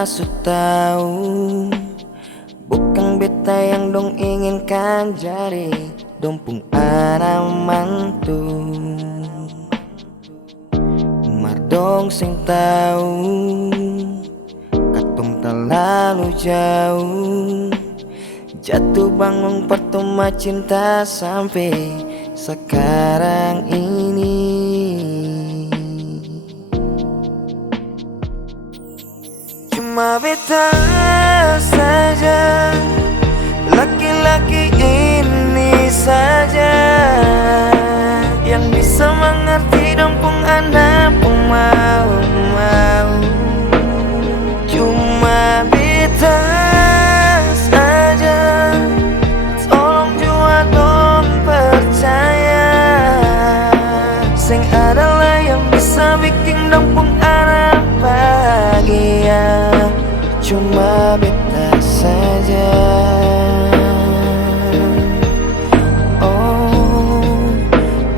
beta su tahu, bukan beta yang dong inginkan jadi dong pung anak mantu. Mardong sing tahu katong terlalu jauh, jatuh bangun pertama cinta sampai sekarang ini. Cuma beta saja, laki-laki ini saja yang bisa mengerti dong pung anak pung mau. Cuma beta saja, tolong jua dong percaya, sing adalah yang bisa bikin dong pung anak bahagia. Cuma beta saja. Oh,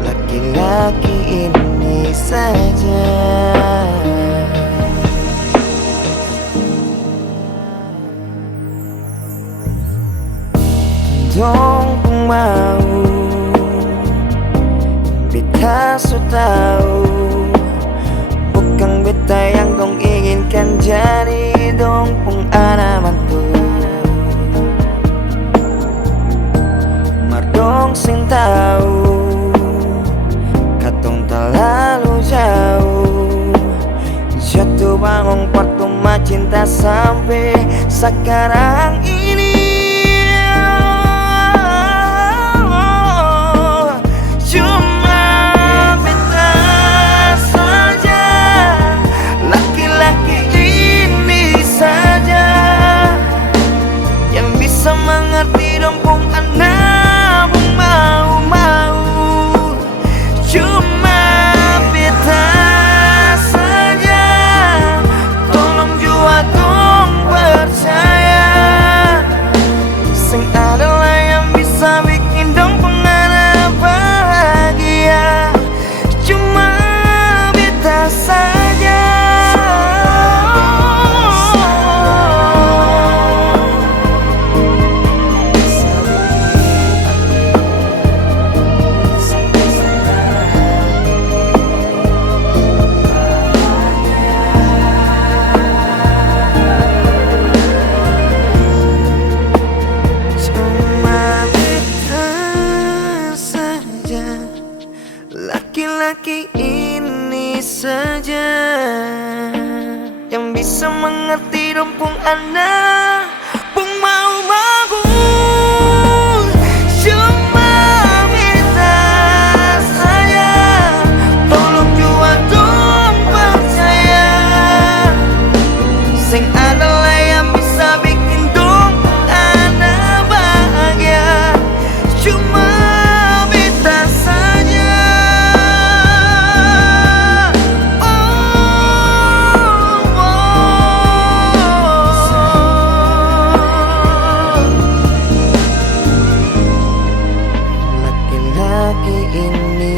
laki-laki ini saja. Dong pun mau, beta su tahu, bukan beta yang dong inginkan jadi dong pun anak mantu. Mardong sing tahu katong terlalu jauh, jatuh bangun pertama cinta sampai sekarang ini. Mengerti dong pung anak pung mau. Cuma beta saja, tolong jua dong percaya, sing adalah yang bisa bikin dong pung anak bahagia. Cuma beta saja. Laki-laki ini saja yang bisa mengerti dong pung anak pung mau. Cuma beta saja, tolong jua dong percaya, sing adalah yang bisa bikin dong pung anak bahagia. Cuma beta saja. Laki ini